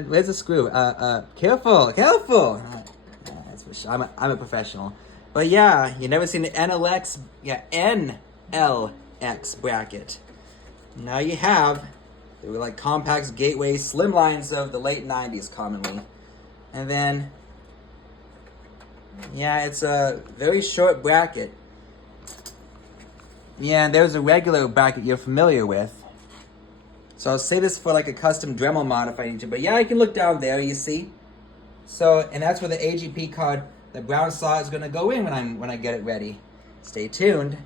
Where's the screw? Careful, careful. That's for sure. I'm a professional. But yeah, you never seen the NLX bracket. Now you have. They were like compacts, gateways, slim lines of the late 90s commonly. And then, yeah, it's a very short bracket. Yeah, and there's a regular bracket you're familiar with. So I'll say this for like a custom Dremel mod if I need to. But yeah, I can look down there, you see. So, and that's where the AGP card, the brown slot, is going to go in when I get it ready. Stay tuned.